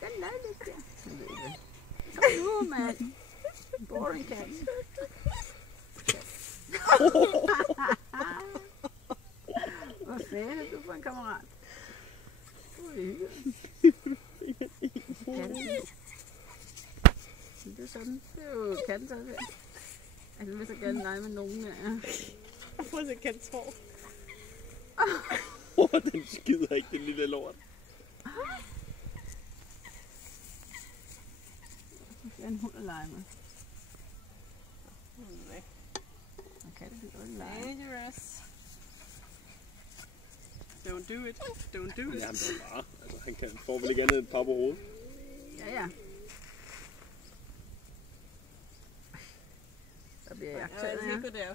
vil gerne lege lidt der. Jeg ved ikke. Kom nu, mand. Boring cat. Hvor fanden er du for en kammerat? Det er sådan. Det er jo kattens adfærd. Altså, vil så gerne lege med nogen af jer. Prøv at se kattens hår. Den skider ikke, den lille lort. Det er en hund at lege med. Nej. Og katte vil godt lege. Dangerous. Don't do it. Don't do it. Jamen, det er bare. Altså, han får vel ikke andet end et par på hovedet. Ja, ja. Der bliver jagtet Ja, her. det er